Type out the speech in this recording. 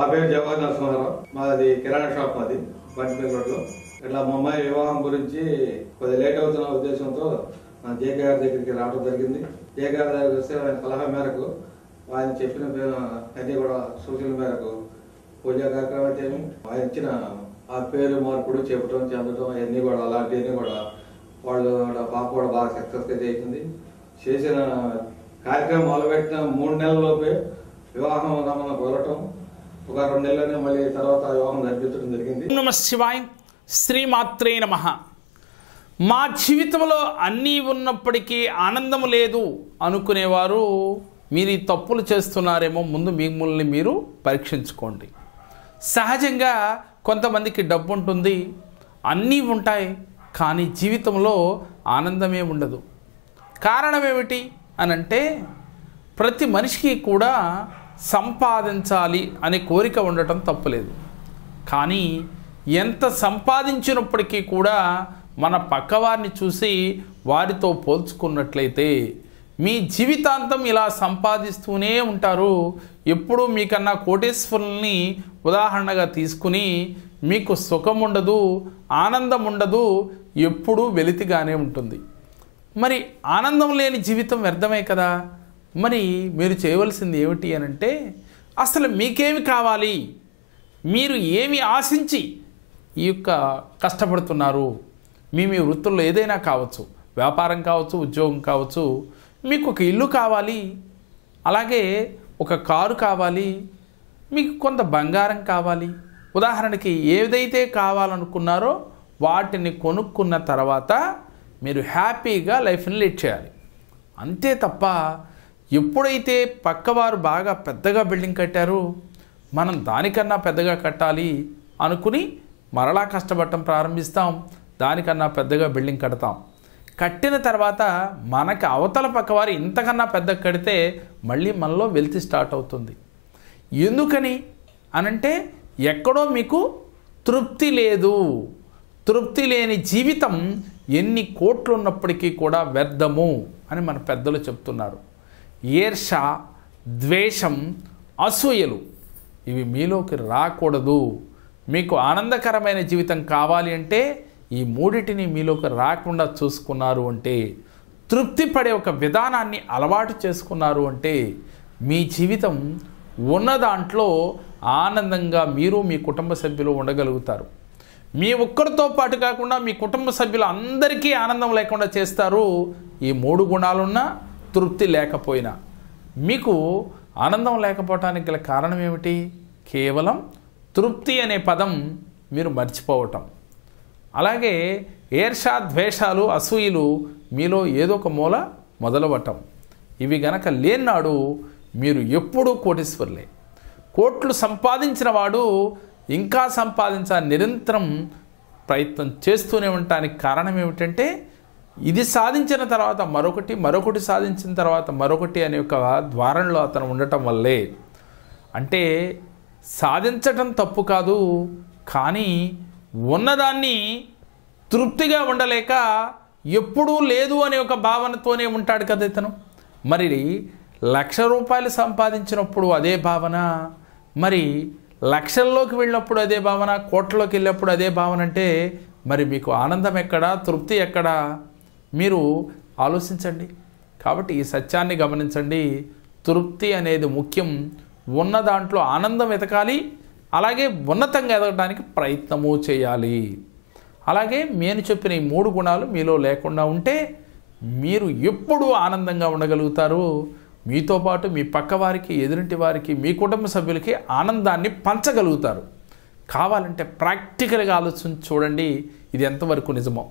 మా పేరు జవహర్ నరసింహారావు మాది కిరాణా షాప్ మాది బంటిపేట రోడ్లో. ఇట్లా మా అమ్మాయి వివాహం గురించి కొద్ది లేట్ అవుతున్న ఉద్దేశంతో జేకే గారి దగ్గరికి రావడం జరిగింది. జేకే గారి దగ్గరికి వస్తే ఆయన సలహా మేరకు ఆయన చెప్పిన అన్ని కూడా సూచనల మేరకు పూజా కార్యక్రమం అయితే ఏమి, ఆయన ఇచ్చిన ఆ పేరు మార్పుడు చెప్పడం చెందడం అవన్నీ కూడా అలాంటివన్నీ కూడా వాళ్ళు పాప కూడా బాగా సక్సెస్గా చేసింది. చేసిన కార్యక్రమం మొదలుపెట్టిన మూడు నెలలలోపే వివాహం రమ్మని కోరటం ఒక రెండు నెలలనే మళ్ళీ తర్వాత వివాహం జరిపించడం జరిగింది. నమ శివాయ్ శ్రీమాత్రే నమ. మా జీవితంలో అన్నీ ఉన్నప్పటికీ ఆనందం లేదు అనుకునేవారు మీరు ఈ తప్పులు చేస్తున్నారేమో ముందు మిమ్మల్ని మీరు పరీక్షించుకోండి. సహజంగా కొంతమందికి డబ్బు ఉంటుంది అన్నీ ఉంటాయి కానీ జీవితంలో ఆనందమే ఉండదు. కారణం ఏమిటి అని అంటే ప్రతి మనిషికి కూడా సంపాదించాలి అనే కోరిక ఉండటం తప్పులేదు. కానీ ఎంత సంపాదించినప్పటికీ కూడా మన పక్కవారిని చూసి వారితో పోల్చుకున్నట్లయితే మీ జీవితాంతం ఇలా సంపాదిస్తూనే ఉంటారు. ఎప్పుడూ మీకన్నా కోటేశ్వరుల్ని ఉదాహరణగా తీసుకుని మీకు సుఖం ఉండదు ఆనందం ఉండదు ఎప్పుడూ వెలితిగానే ఉంటుంది. మరి ఆనందం లేని జీవితం వ్యర్థమే కదా? మరి మీరు చేయవలసింది ఏమిటి అని అంటే అసలు మీకేమి కావాలి? మీరు ఏమి ఆశించి ఈ యొక్క కష్టపడుతున్నారు? మీ మీ వృత్తుల్లో ఏదైనా కావచ్చు వ్యాపారం కావచ్చు ఉద్యోగం కావచ్చు మీకు ఒక ఇల్లు కావాలి అలాగే ఒక కారు కావాలి మీకు కొంత బంగారం కావాలి. ఉదాహరణకి ఏదైతే కావాలనుకున్నారో వాటిని కొనుక్కున్న తర్వాత మీరు హ్యాపీగా లైఫ్ని లీడ్ చేయాలి. అంతే తప్ప ఎప్పుడైతే పక్కవారు బాగా పెద్దగా బిల్డింగ్ కట్టారో మనం దానికన్నా పెద్దగా కట్టాలి అనుకుని మరలా కష్టపడటం ప్రారంభిస్తాం దానికన్నా పెద్దగా బిల్డింగ్ కడతాం. కట్టిన తర్వాత మనకు అవతల పక్కవారు ఇంతకన్నా పెద్ద కడితే మళ్ళీ మనలో వెల్తి స్టార్ట్ అవుతుంది. ఎందుకని అనంటే ఎక్కడో మీకు తృప్తి లేదు. తృప్తి లేని జీవితం ఎన్ని కోట్లు ఉన్నప్పటికీ కూడా వ్యర్థము అని మన పెద్దలు చెప్తున్నారు. ఈర్ష ద్వేషం అసూయలు. ఇవి మీలోకి రాకూడదు. మీకు ఆనందకరమైన జీవితం కావాలి అంటే ఈ మూడిటిని మీలోకి రాకుండా చూసుకున్నారు అంటే తృప్తి పడే ఒక విధానాన్ని అలవాటు చేసుకున్నారు అంటే మీ జీవితం ఉన్న దాంట్లో ఆనందంగా మీరు మీ కుటుంబ సభ్యులు ఉండగలుగుతారు. మీ ఒక్కరితో పాటు కాకుండా మీ కుటుంబ సభ్యులు అందరికీ ఆనందం లేకుండా చేస్తారు. ఈ మూడు గుణాలున్నా తృప్తి లేకపోయినా మీకు ఆనందం లేకపోవటానికి గల కారణం ఏమిటి? కేవలం తృప్తి అనే పదం మీరు మర్చిపోవటం. అలాగే ఏర్షా ద్వేషాలు అసూయలు మీలో ఏదో ఒక మూల మొదలవటం. ఇవి గనక లేనాడు మీరు ఎప్పుడూ కోటీశ్వరులే. కోట్లు సంపాదించిన వాడు ఇంకా సంపాదించాలని నిరంతరం ప్రయత్నం చేస్తూనే ఉండటానికి కారణం ఏమిటంటే ఇది సాధించిన తర్వాత మరొకటి మరొకటి సాధించిన తర్వాత మరొకటి అనే ఒక ద్వారంలో అతను ఉండటం వల్లే. అంటే సాధించటం తప్పు కాదు కానీ ఉన్నదాన్ని తృప్తిగా ఉండలేక ఎప్పుడూ లేదు అనే ఒక భావనతోనే ఉంటాడు కదా ఇతను. మరి లక్ష రూపాయలు సంపాదించినప్పుడు అదే భావన మరి లక్షల్లోకి వెళ్ళినప్పుడు అదే భావన కోట్లలోకి వెళ్ళినప్పుడు అదే భావన అంటే మరి మీకు ఆనందం ఎక్కడా తృప్తి ఎక్కడా? మీరు ఆలోచించండి. కాబట్టి ఈ సత్యాన్ని గమనించండి. తృప్తి అనేది ముఖ్యం. ఉన్న దాంట్లో ఆనందం ఎతకాలి అలాగే ఉన్నతంగా ఎదగడానికి ప్రయత్నము చేయాలి. అలాగే నేను చెప్పిన ఈ మూడు గుణాలు మీలో లేకుండా ఉంటే మీరు ఎప్పుడూ ఆనందంగా ఉండగలుగుతారు. మీతో పాటు మీ పక్కవారికి ఎదురింటి వారికి మీ కుటుంబ సభ్యులకి ఆనందాన్ని పంచగలుగుతారు. కావాలంటే ప్రాక్టికల్గా ఆలోచించి చూడండి. ఇది ఎంతవరకు నిజమో.